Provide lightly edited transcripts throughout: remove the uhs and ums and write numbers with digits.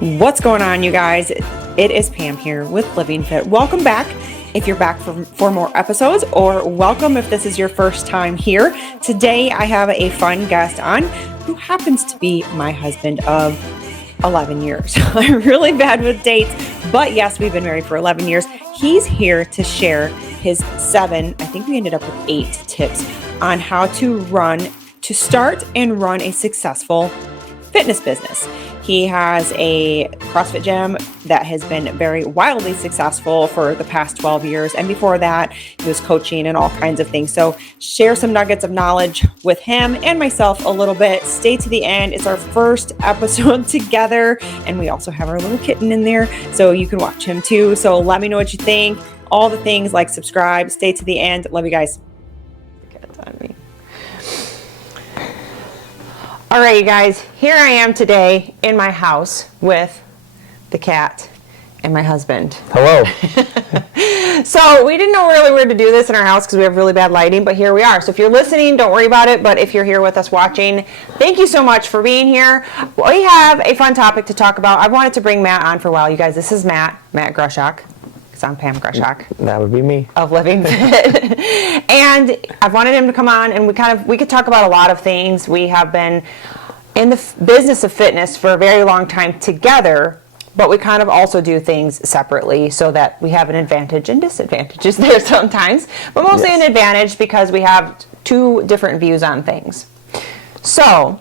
What's going on, you guys? It is Pam here with Living Fit. Welcome back if you're back for more episodes, or welcome if this is your first time here. Today I have a fun guest on who happens to be my husband of 11 years. I'm really bad with dates, but yes, we've been married for 11 years. He's here to share his 7, I think we ended up with 8 tips on how to start and run a successful fitness business. He has a CrossFit gym that has been very wildly successful for the past 12 years. And before that, he was coaching and all kinds of things. So share some nuggets of knowledge with him and myself a little bit. Stay to the end. It's our first episode together. And we also have our little kitten in there, so you can watch him too. So let me know what you think. All the things, like subscribe, stay to the end. Love you guys. The cat's on me. All right, you guys, here I am today in my house with the cat and my husband. Hello. So we didn't know really where to do this in our house because we have really bad lighting, but here we are. So if you're listening, don't worry about it. But if you're here with us watching, thank you so much for being here. We have a fun topic to talk about. I wanted to bring Matt on for a while. You guys, this is Matt Grushock. I'm Pam Grushock. That would be me. Of Living Fit. And I've wanted him to come on and we could talk about a lot of things. We have been in the business of fitness for a very long time together, but we kind of also do things separately so that we have an advantage and disadvantages there sometimes, but mostly an advantage because we have 2 different views on things. So,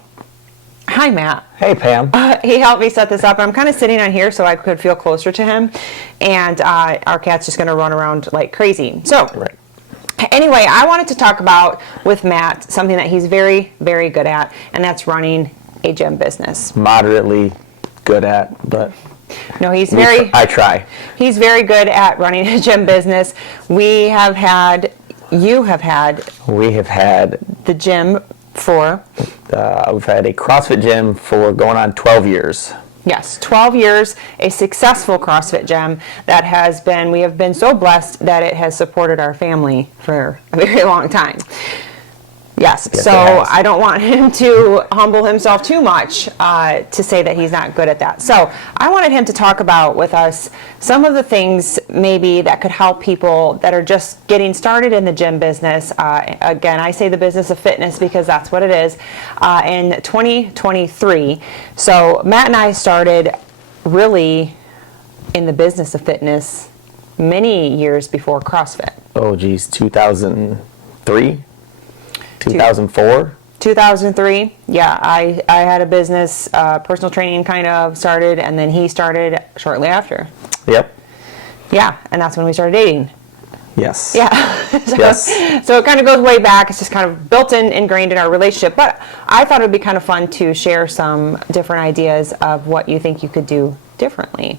hi, Matt. Hey, Pam. He helped me set this up. I'm kind of sitting on here so I could feel closer to him. And our cat's just going to run around like crazy. So, anyway, I wanted to talk about with Matt something that he's very, very good at, and that's running a gym business. Moderately good at, but no, I try. He's very good at running a gym business. You have had the gym for? We've had a CrossFit gym for going on 12 years. Yes, 12 years, a successful CrossFit gym that we have been so blessed that it has supported our family for a very long time. Yes, so I don't want him to humble himself too much to say that he's not good at that. So I wanted him to talk about with us some of the things maybe that could help people that are just getting started in the gym business. Again, I say the business of fitness because that's what it is, in 2023. So Matt and I started really in the business of fitness many years before CrossFit. Oh, geez, 2003? 2004? 2003. Yeah, I had a business, personal training kind of started, and then he started shortly after. Yep. Yeah, and that's when we started dating. Yes. Yeah. So it kind of goes way back. It's just kind of ingrained in our relationship. But I thought it would be kind of fun to share some different ideas of what you think you could do differently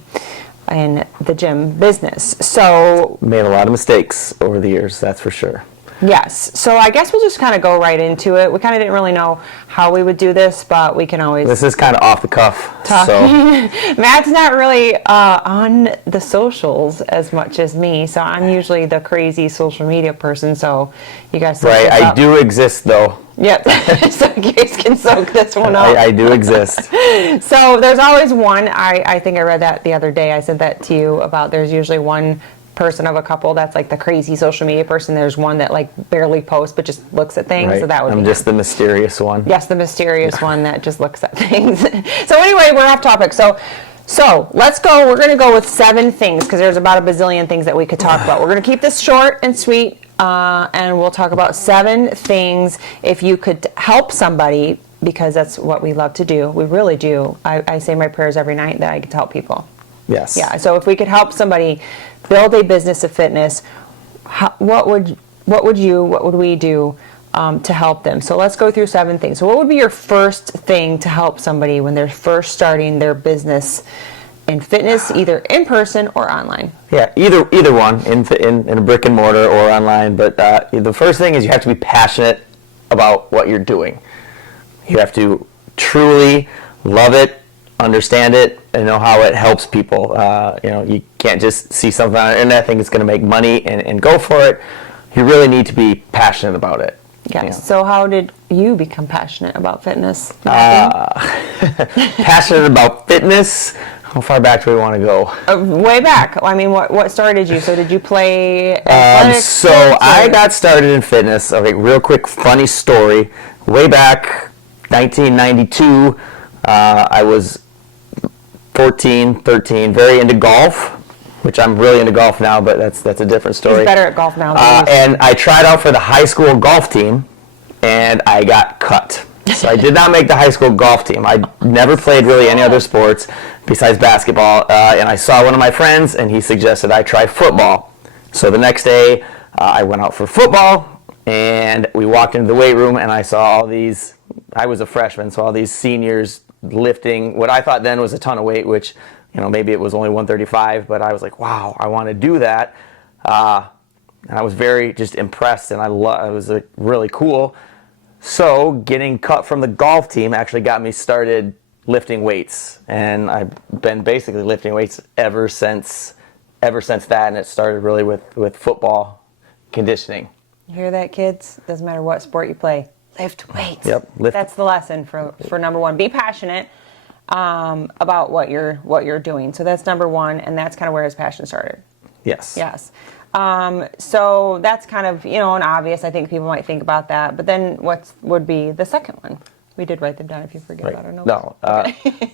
in the gym business. So made a lot of mistakes over the years, that's for sure. Yes. So I guess we'll just kind of go right into it. We kind of didn't really know how we would do this, but we can always... This is kind of off the cuff. So. Matt's not really on the socials as much as me, so I'm usually the crazy social media person, so you guys... Right, I do exist, though. Yep. So you guys can soak this one up. I do exist. So there's always one. I think I read that the other day. I sent that to you about there's usually one person of a couple that's like the crazy social media person. There's one that like barely posts but just looks at things. Right. So that would I'm just the mysterious one. Yes, the mysterious one that just looks at things. So anyway, we're off topic. So let's go. We're going to go with 7 things because there's about a bazillion things that we could talk about. We're going to keep this short and sweet, and we'll talk about 7 things if you could help somebody, because that's what we love to do. We really do. I say my prayers every night that I get to help people. Yes. Yeah. So if we could help somebody build a business of fitness, what would we do to help them? So let's go through 7 things. So what would be your first thing to help somebody when they're first starting their business in fitness, either in person or online? Yeah, either one, in a brick and mortar or online. But the first thing is you have to be passionate about what you're doing. You have to truly love it, understand it, and know how it helps people. You can't just see something on the internet, think it's going to make money, and go for it. You really need to be passionate about it. Yes. Yeah. So how did you become passionate about fitness? Passionate about fitness. How far back do we want to go? Way back. I mean, what started you? So did you play So I got started in fitness. Okay, real quick, funny story. Way back, 1992, I was 14, 13, very into golf, which I'm really into golf now, but that's a different story. He's better at golf now. And I tried out for the high school golf team, and I got cut. So I did not make the high school golf team. I never played really any other sports besides basketball. And I saw one of my friends, and he suggested I try football. So the next day, I went out for football, and we walked into the weight room, and I saw all these. I was a freshman, so all these seniors lifting what I thought then was a ton of weight, which, maybe it was only 135, but I was like, wow, I want to do that. And I was very just impressed, and it was really cool. So getting cut from the golf team actually got me started lifting weights, and I've been basically lifting weights ever since that, and it started really with football conditioning. You hear that, kids? Doesn't matter what sport you play. Lift weights. Yep. That's the lesson for number one. Be passionate about what you're doing. So that's number one, and that's kind of where his passion started. Yes. Yes. So that's kind of, an obvious. I think people might think about that. But then what would be the second one? We did write them down if you forget about it. No.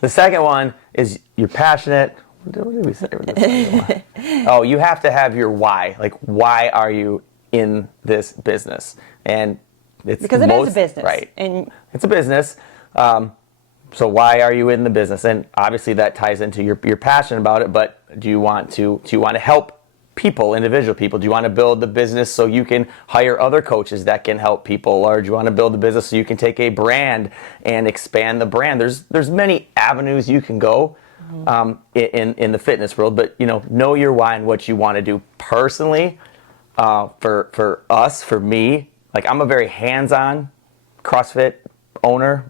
The second one is you're passionate. What did we say with the second one? Oh, you have to have your why. Like, why are you in this business? And it's because it is a business. Right. And it's a business. So why are you in the business? And obviously that ties into your passion about it, but do you want to help people, individual people? Do you want to build the business so you can hire other coaches that can help people? Or do you want to build the business so you can take a brand and expand the brand? There's many avenues you can go in the fitness world, but know your why and what you want to do. Personally, for me, like, I'm a very hands-on CrossFit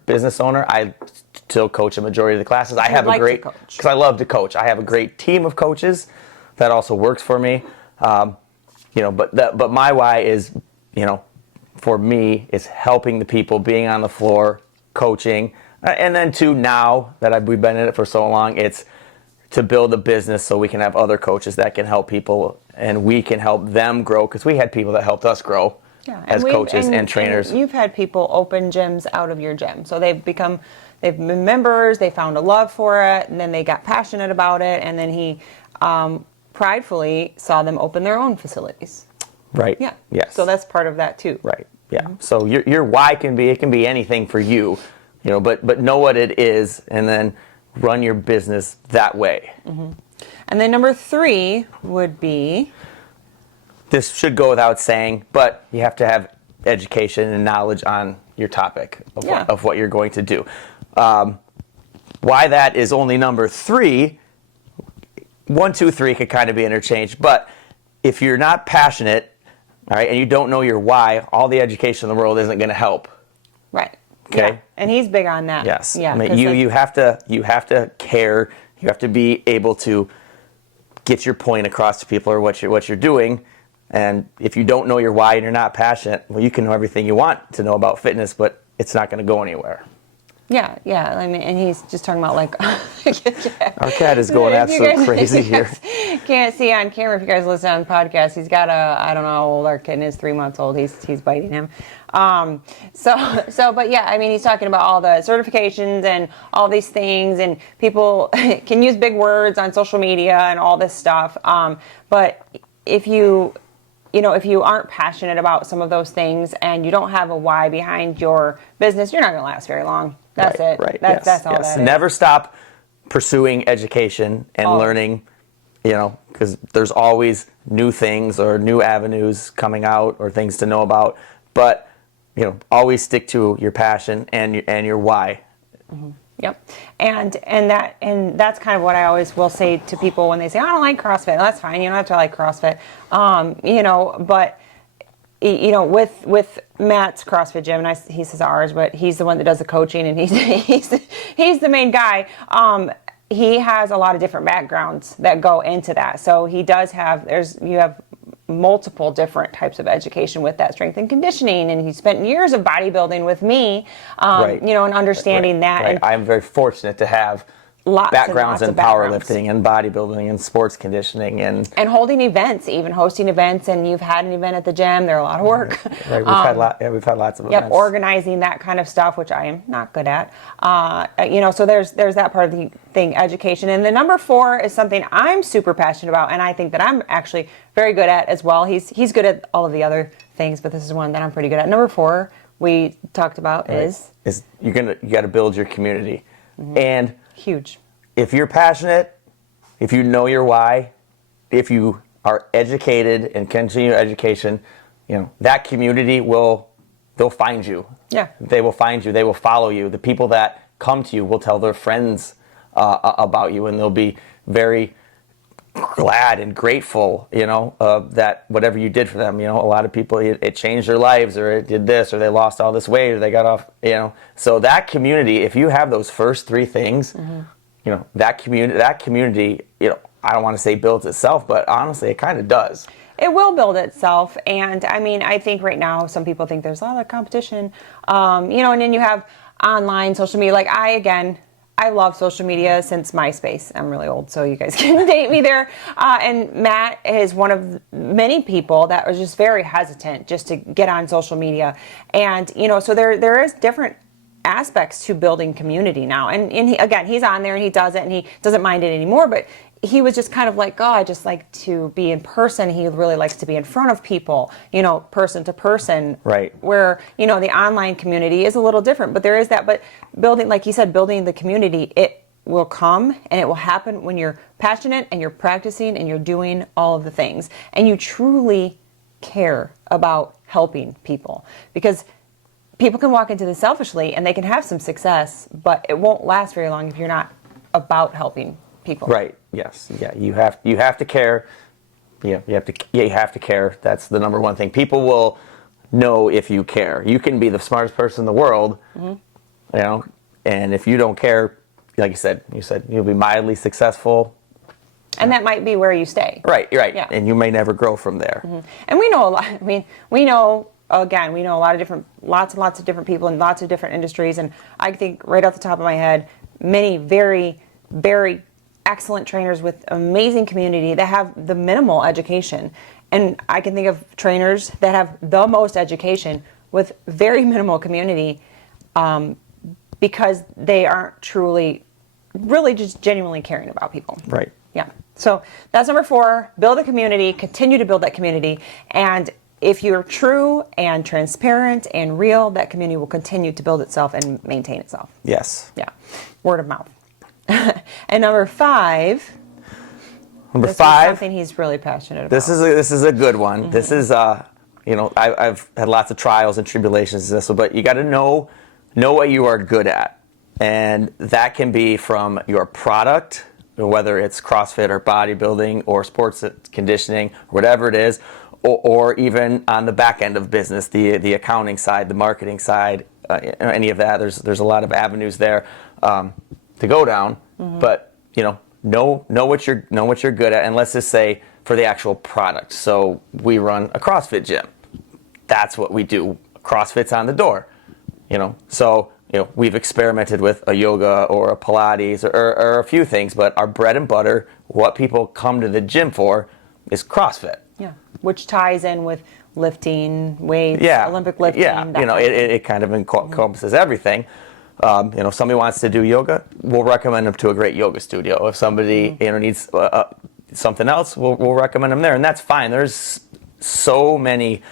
business owner. I still coach a majority of the classes. I have because I love to coach. I have a great team of coaches that also works for me. But my why is, for me, is helping the people, being on the floor, coaching, and then now that we've been in it for so long, it's to build a business so we can have other coaches that can help people and we can help them grow, because we had people that helped us grow. Yeah, as coaches and trainers. And you've had people open gyms out of your gym. So they've been members, they found a love for it, and then they got passionate about it, and then he pridefully saw them open their own facilities. Right. Yeah. Yes. So that's part of that too. Right. Yeah. So your why can be anything for you, but know what it is, and then run your business that way. Mm-hmm. And then number 3 would be, this should go without saying, but you have to have education and knowledge on your topic of what you're going to do. Why that is only number 3, 1, 2, 3 could kind of be interchanged, but if you're not passionate, all right, and you don't know your why, all the education in the world isn't going to help. Right. Okay. Yeah. And he's big on that. Yes. Yeah. I mean, you have to care. You have to be able to get your point across to people or what you're doing. And if you don't know your why and you're not passionate, well, you can know everything you want to know about fitness, but it's not going to go anywhere. Yeah. I mean, and he's just talking about, like, our cat is going absolutely crazy here. Can't see on camera if you guys listen on the podcast. He's got I don't know how old our kitten is, 3 months old. He's biting him. But yeah, I mean, he's talking about all the certifications and all these things, and people can use big words on social media and all this stuff. But if you aren't passionate about some of those things and you don't have a why behind your business, you're not going to last very long. That's it. Right. That's all that is. Never stop pursuing education and learning, because there's always new things or new avenues coming out or things to know about. But, always stick to your passion and your why. Mm-hmm. Yep. And that's kind of what I always will say to people when they say, I don't like CrossFit. Well, that's fine. You don't have to like CrossFit. But with Matt's CrossFit gym, and he says ours, but he's the one that does the coaching, and he's the main guy. He has a lot of different backgrounds that go into that. So he does have, you have multiple different types of education with that, strength and conditioning, and he spent years of bodybuilding with me, and understanding that. Right. And I'm very fortunate to have backgrounds in of backgrounds. powerlifting and bodybuilding and sports conditioning and holding events, even hosting events, and you've had an event at the gym. They're a lot of work. Right, we've had lots of Yep, events. organizing that kind of stuff, which I am not good at. So there's that part of the thing, education. And the number 4 is something I'm super passionate about, and I think that I'm actually very good at as well. He's good at all of the other things, but this is one that I'm pretty good at. Number 4 we talked about is you got to build your community. And huge. If you're passionate, if you know your why, if you are educated and continue education, that community they'll find you. Yeah. They will find you. They will follow you. The people that come to you will tell their friends about you, and they'll be very glad and grateful, that whatever you did for them. A lot of people, it changed their lives, or it did this, or they lost all this weight, or they got off, So that community, if you have those first 3 things, that community, I don't want to say builds itself, but honestly, it kind of does. It will build itself. And I mean, I think right now some people think there's a lot of competition, and then you have online social media. Like I love social media since MySpace. I'm really old, so you guys can date me there. And Matt is one of many people that was just very hesitant just to get on social media. And, so there is different aspects to building community now. And he's on there and he does it and he doesn't mind it anymore, but he was just kind of like, oh, I just like to be in person. He really likes to be in front of people, person to person. Right. Where, the online community is a little different, but there is that. But building, like you said, building the community, it will come and it will happen when you're passionate and you're practicing and you're doing all of the things. And you truly care about helping people. Because people can walk into this selfishly and they can have some success, but it won't last very long if you're not about helping people. Right. Yes. Yeah. You have to care. You have to care. That's the number one thing. People will know if you care. You can be the smartest person in the world, and if you don't care, like you said you'll be mildly succeful. And that might be where you stay. Right. Yeah. And you may never grow from there. And we know a lot. I mean, we know a lot of different, lots and lots of different people in lots of different industries. And I think right off the top of my head, many very, very excellent trainers with amazing community that have the minimal education. And I can think of trainers that have the most education with very minimal community, because they aren't really just genuinely caring about people. Right. Yeah. So that's number 4, build a community, continue to build that community. And if you're true and transparent and real, that community will continue to build itself and maintain itself. Yes. Yeah. Word of mouth. And number 5. Number this 5. Is something he's really passionate about. This is a good one. This is I've had lots of trials and tribulations in this one, but you got to know what you are good at, and that can be from your product, whether it's CrossFit or bodybuilding or sports conditioning, whatever it is, or even on the back end of business, the accounting side, the marketing side, any of that. There's a lot of avenues there to go down, but know what you're good at, and let's just say for the actual product. So we run a CrossFit gym. That's what we do. CrossFit's on the door. So we've experimented with a yoga or a Pilates or a few things, but our bread and butter, what people come to the gym for, is CrossFit. Yeah, which ties in with lifting, weights, Yeah. Olympic lifting. Yeah, it kind of encompasses everything. Somebody wants to do yoga, we'll recommend them to a great yoga studio. If somebody needs something else, we'll recommend them there, and that's fine. There's so many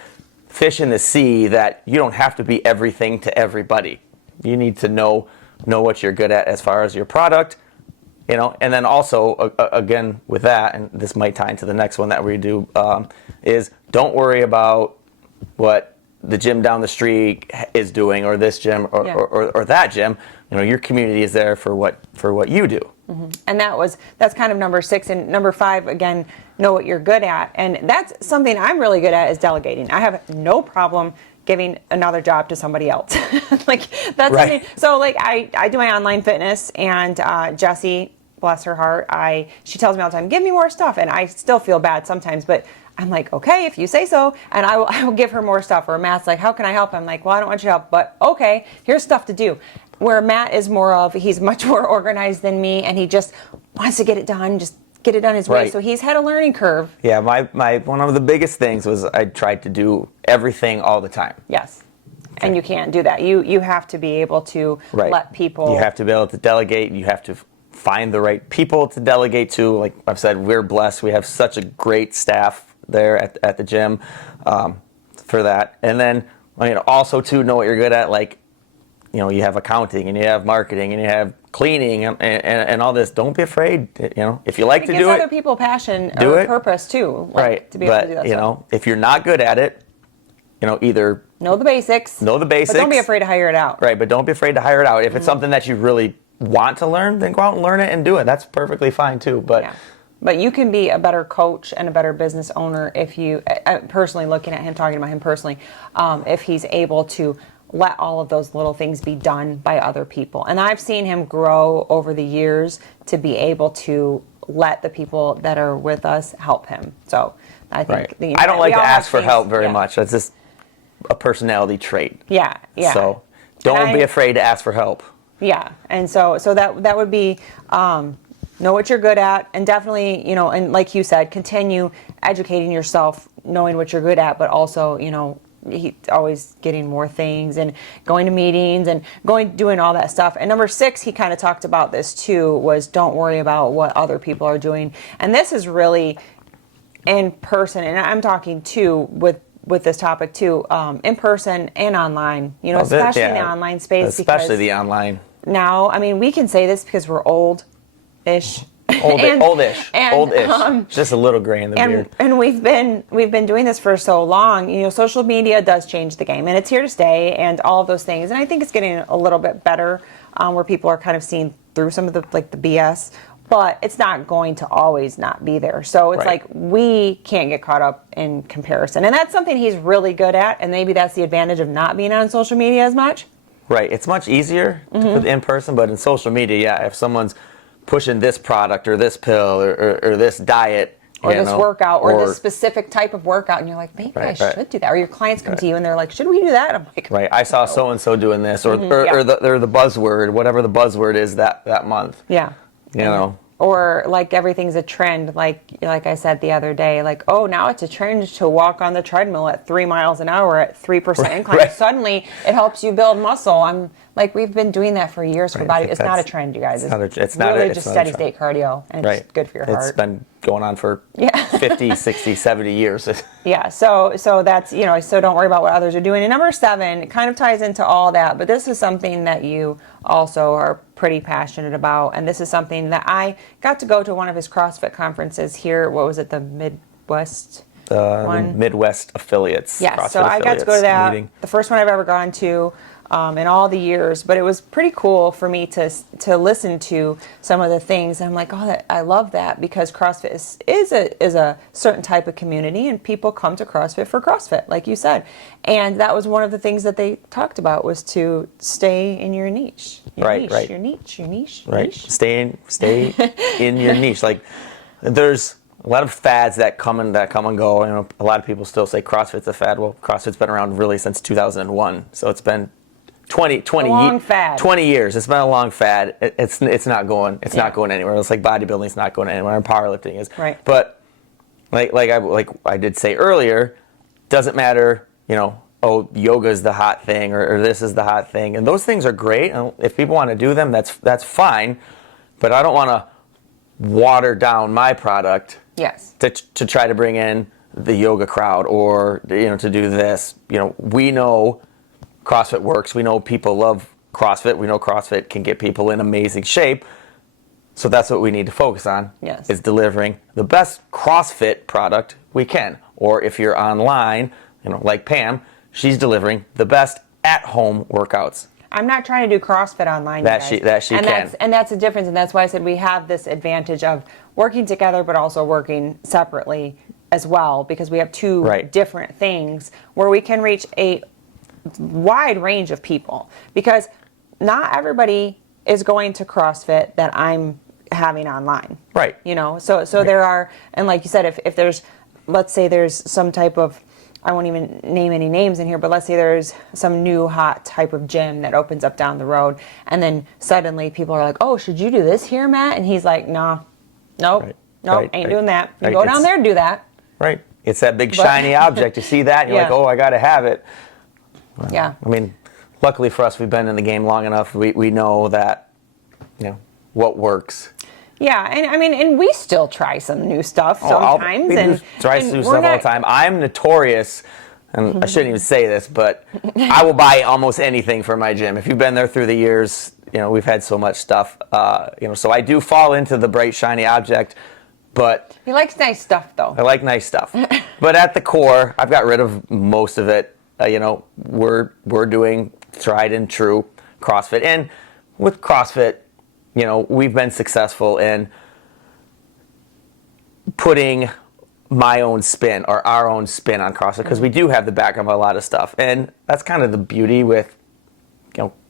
fish in the sea that you don't have to be everything to everybody. You need to know what you're good at as far as your product, and then also again with that, and this might tie into the next one that we do, is don't worry about what the gym down the street is doing, or this gym, or that gym. Your community is there for what you do. And that's kind of number 6. And number 5, again, know what you're good at. And that's something I'm really good at, is delegating. I have no problem giving another job to somebody else. That's right. Something. So I do my online fitness, and Jessie, bless her heart, she tells me all the time, give me more stuff. And I still feel bad sometimes, but I'm like, okay, if you say so. And I will give her more stuff. Or Matt's like, how can I help? I'm like, well, I don't want you to help, but okay, here's stuff to do. where Matt is more of, he's much more organized than me, and he just wants to get it done, just get it done his way. So he's had a learning curve. Yeah, my one of the biggest things was I tried to do everything all the time. Yes. And you can't do that. You have to be able to let people... You have to be able to delegate. You have to find the right people to delegate to. Like I've said, we're blessed. We have such a great staff there at the gym for that. And then also to know what you're good at. Like, you have accounting and you have marketing and you have cleaning and all this. Don't be afraid. If you like to do it, it gives other people passion or purpose too. To be able to do that. But if you're not good at it, either know the basics. But don't be afraid to hire it out. Right, but don't be afraid to hire it out. If it's something that you really want to learn, then go out and learn it and do it. That's perfectly fine too. But you can be a better coach and a better business owner if you, personally looking at him, talking about him personally, if he's able to let all of those little things be done by other people. And I've seen him grow over the years to be able to let the people that are with us help him. So I think... I don't like to ask for help very much. That's just a personality trait. Yeah. So don't be afraid to ask for help. Yeah, and so that would be know what you're good at, and definitely and like you said, continue educating yourself, knowing what you're good at, but also he always getting more things and going to meetings and doing all that stuff. And number 6, he kind of talked about this too, was don't worry about what other people are doing, and this is really in person, and I'm talking too with this topic too, in person and online, especially in the online space. Especially the online. Now, I mean, we can say this because we're old-ish. Oldish. Just a little gray in the beard. And we've been doing this for so long. Social media does change the game, and it's here to stay, and all of those things. And I think it's getting a little bit better, where people are kind of seeing through some of the BS. But it's not going to always not be there. So it's like we can't get caught up in comparison. And that's something he's really good at. And maybe that's the advantage of not being on social media as much. Right. It's much easier to put in person, but in social media, if someone's pushing this product or this pill or this diet, or this workout or this specific type of workout, and you're like, maybe I should do that. Or your clients come to you and they're like, should we do that? I'm like, I saw so-and-so doing this, or the buzzword, whatever the buzzword is that month. Yeah. Or like everything's a trend, like I said the other day, like, oh, now it's a trend to walk on the treadmill at 3 miles an hour at 3% incline. Suddenly it helps you build muscle. I'm like, we've been doing that for years for body. It's not a trend, you guys. It's really just steady state cardio, and it's good for your heart. It's been going on for 50, 60, 70 years. Yeah, so that's, so don't worry about what others are doing. And number 7, it kind of ties into all that, but this is something that you also are pretty passionate about, and this is something that I got to go to one of his CrossFit conferences here. What was it, the Midwest? The Midwest affiliates. Yeah, CrossFit so I got to go to that, meeting. The first one I've ever gone to in all the years, but it was pretty cool for me to listen to some of the things. And I'm like, oh, I love that, because CrossFit is a certain type of community, and people come to CrossFit for CrossFit, like you said. And that was one of the things that they talked about, was to stay in your niche. Your niche. Stay in your niche. Like, there's a lot of fads that come and go. A lot of people still say CrossFit's a fad. Well, CrossFit's been around really since 2001, so it's been 20 years. It's been a long fad. It's not going anywhere. It's like bodybuilding's not going anywhere, and powerlifting is. Right. But like I did say earlier, doesn't matter. Yoga's the hot thing, or this is the hot thing, and those things are great. And if people want to do them, that's fine. But I don't want to water down my product. Yes. To try to bring in the yoga crowd, or to do this. We know CrossFit works. We know people love CrossFit. We know CrossFit can get people in amazing shape. So that's what we need to focus on. Yes. Is delivering the best CrossFit product we can. Or if you're online, like Pam, she's delivering the best at-home workouts. I'm not trying to do CrossFit online, that she can. And that's the difference, and that's why I said we have this advantage of working together, but also working separately as well, because we have two different things where we can reach a wide range of people, because not everybody is going to CrossFit that I'm having online. Right. So there are, and like you said, if there's, let's say there's some type of I won't even name any names in here, but let's say there's some new hot type of gym that opens up down the road, and then suddenly people are like, oh, should you do this here, Matt? And he's like, nah, nope, Right. nope, Right. ain't Right. doing that. You Right. go down there and do that. Right. It's that big shiny object. You see that, and you're Yeah. like, oh, I got to have it. Well, Yeah. I mean, luckily for us, we've been in the game long enough. We know that, what works. Yeah, and I mean, and we still try some new stuff sometimes. We and try and new we're stuff all the time. I'm notorious, and I shouldn't even say this, but I will buy almost anything for my gym. If you've been there through the years, we've had so much stuff. So I do fall into the bright, shiny object, but He likes nice stuff, though. I like nice stuff. But at the core, I've got rid of most of it. We're doing tried and true CrossFit, and with CrossFit, we've been successful in putting my own spin or our own spin on CrossFit, because we do have the background of a lot of stuff, and that's kind of the beauty with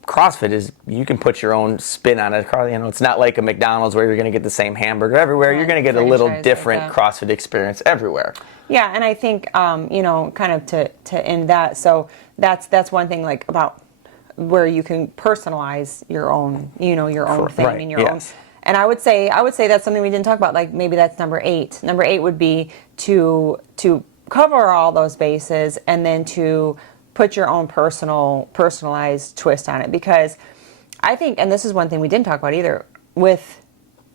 CrossFit is you can put your own spin on it. It's not like a McDonald's where you're going to get the same hamburger everywhere. Right, you're going to get a little franchise different like that. CrossFit experience everywhere. Yeah, and I think kind of to end that. So that's one thing like about where you can personalize your own, your own thing Right, and your own. yes. And I would say that's something we didn't talk about. Like maybe that's number 8. Number 8 would be to cover all those bases and then to put your own personalized twist on it, because I think, and this is one thing we didn't talk about either,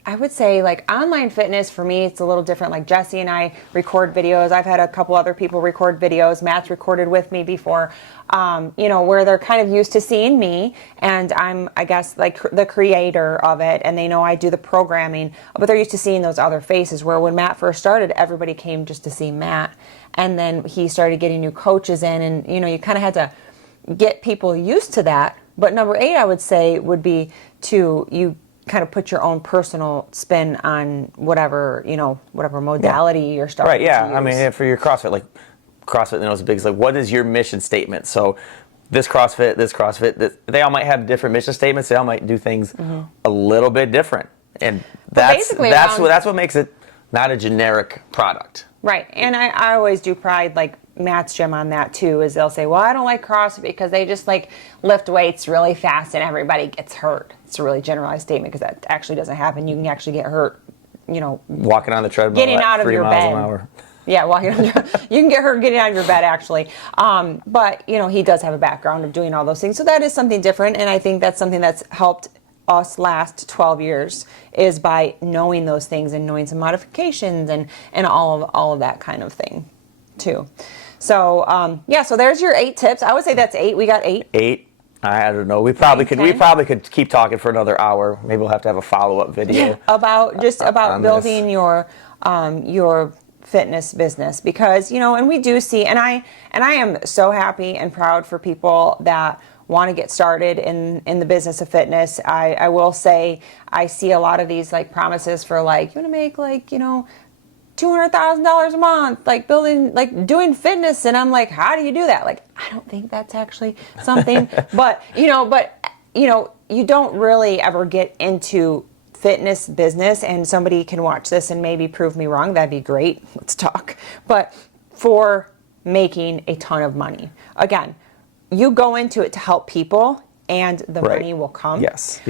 I would say like online fitness for me, it's a little different. Like Jesse and I record videos. I've had a couple other people record videos. Matt's recorded with me before, where they're kind of used to seeing me, and I'm, I guess, like the creator of it, and they know I do the programming, but they're used to seeing those other faces, where when Matt first started, everybody came just to see Matt. And then he started getting new coaches in, and, you kind of had to get people used to that. But number 8, I would say, would be you kind of put your own personal spin on whatever modality you're starting Right, yeah. to use. I mean, for your CrossFit, like CrossFit, is big. It's like, what is your mission statement? So this CrossFit, they all might have different mission statements. They all might do things a little bit different. And that's what makes it not a generic product. Right, and I always do pride like Matt's gym on that too, is they'll say, well, I don't like CrossFit because they just like lift weights really fast and everybody gets hurt. It's a really generalized statement because that actually doesn't happen. You can actually get hurt, walking on the treadmill getting out at of 3 your miles bed. an hour. Yeah, walking on the you can get hurt getting out of your bed actually. But he does have a background of doing all those things. So that is something different, and I think that's something that's helped us last 12 years is by knowing those things and knowing some modifications and all of that kind of thing too. So so there's your 8 tips. I would say that's 8. We got 8. 8. I don't know. We probably could. 10? We probably could keep talking for another hour. Maybe we'll have to have a follow-up video about building this. your fitness business, because and we do see, and I am so happy and proud for people that want to get started in the business of fitness. I will say I see a lot of these like promises for like, you want to make like $200,000 a month, like doing fitness, and I'm like, how do you do that? Like, I don't think that's actually something, but you don't really ever get into fitness business, and somebody can watch this and maybe prove me wrong. That'd be great. Let's talk. But for making a ton of money, again, you go into it to help people, and the money will come. Yes.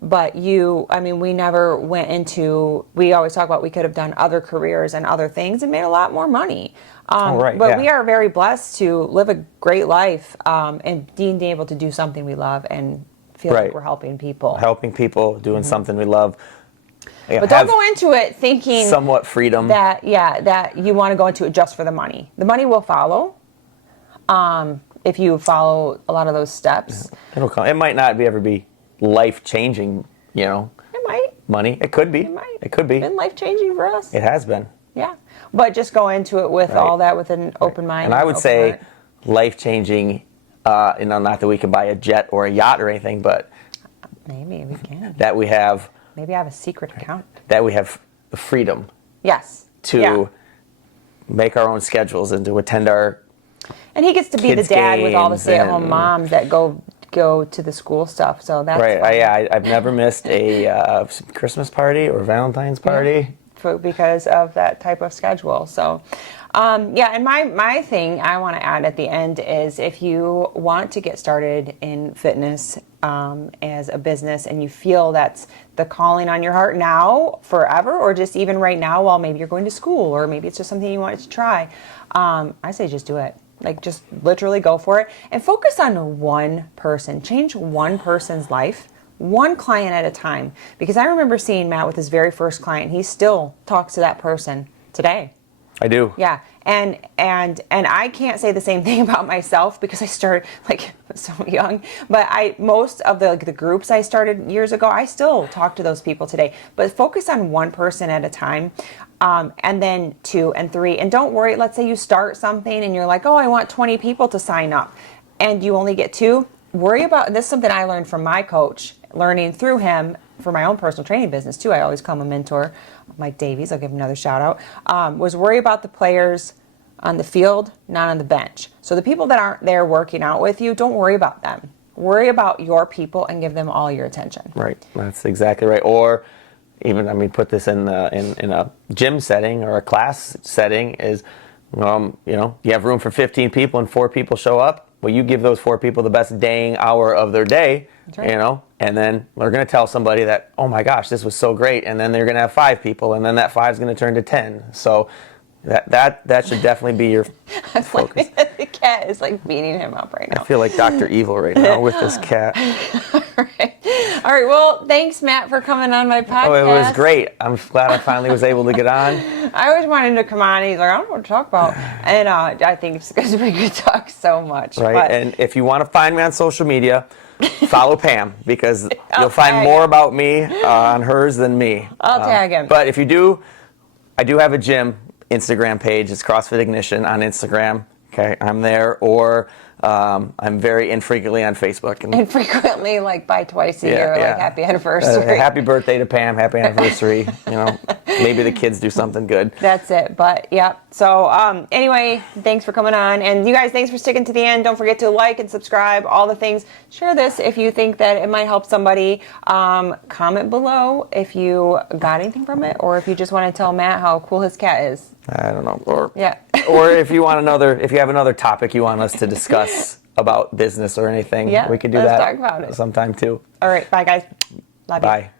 But we never went into, we always talk about we could have done other careers and other things and made a lot more money. But we are very blessed to live a great life and being able to do something we love and feel like we're helping people. Doing something we love. But don't go into it thinking somewhat freedom that you want to go into it just for the money. The money will follow. If you follow a lot of those steps. It'll come. It might not ever be life-changing, It might. money. It could be. It might. It could be. It's been life-changing for us. It has been. Yeah. But just go into it with all that with an open mind. And I would open say heart. life-changing, not that we can buy a jet or a yacht or anything, but Maybe we can. that we have Maybe I have a secret account. the freedom Yes. to make our own schedules and to attend our And he gets to be the kids' dad with all the games stay-at-home and- moms that go to the school stuff. So that's right. fun. I've never missed a Christmas party or Valentine's party. Because of that type of schedule. So, Yeah, and my thing I want to add at the end is if you want to get started in fitness as a business and you feel that's the calling on your heart now, forever, or just even right now while maybe you're going to school or maybe it's just something you wanted to try, I say just do it. Like just literally go for it and focus on one person. Change one person's life, one client at a time. Because I remember seeing Matt with his very first client. He still talks to that person today. I do. Yeah, and I can't say the same thing about myself because I started like so young. But most of the groups I started years ago, I still talk to those people today. But focus on one person at a time, and then 2 and 3. And don't worry. Let's say you start something and you're like, oh, I want 20 people to sign up, and you only get 2. Worry about, and this is something I learned from my coach, learning through him for my own personal training business too. I always call him a mentor. Mike Davies, I'll give him another shout out, was worry about the players on the field, not on the bench. So the people that aren't there working out with you, don't worry about them. Worry about your people and give them all your attention. Right, that's exactly right. Or even, I mean, put this in a gym setting or a class setting is, you have room for 15 people and 4 people show up. Well, you give those 4 people the best dang hour of their day, that's right. And then they're going to tell somebody that, oh my gosh, this was so great. And then they're going to have 5 people, and then that 5 is going to turn to 10. So that should definitely be your focus. The cat is like beating him up right now. I feel like Dr. Evil right now with this cat. All right. Well, thanks, Matt, for coming on my podcast. Oh, it was great. I'm glad I finally was able to get on. I always wanted him to come on. He's like, I don't know what to talk about. And I think it's going to be good to talk so much. Right. But, and if you want to find me on social media, follow Pam, because you'll find more about me on hers than me. I'll tag him. But if you do, I do have a gym Instagram page. It's CrossFit Ignition on Instagram. Okay, I'm there. Or I'm very infrequently on Facebook. Infrequently, like by twice a year, like happy anniversary. Happy birthday to Pam, happy anniversary. Maybe the kids do something good. That's it. But yeah. So anyway, thanks for coming on. And you guys, thanks for sticking to the end. Don't forget to like and subscribe, all the things. Share this if you think that it might help somebody. Comment below if you got anything from it, or if you just want to tell Matt how cool his cat is. I don't know. Or if you have another topic you want us to discuss about business or anything, we could do that talk about it sometime too. All right. Bye, guys. Love you. Bye.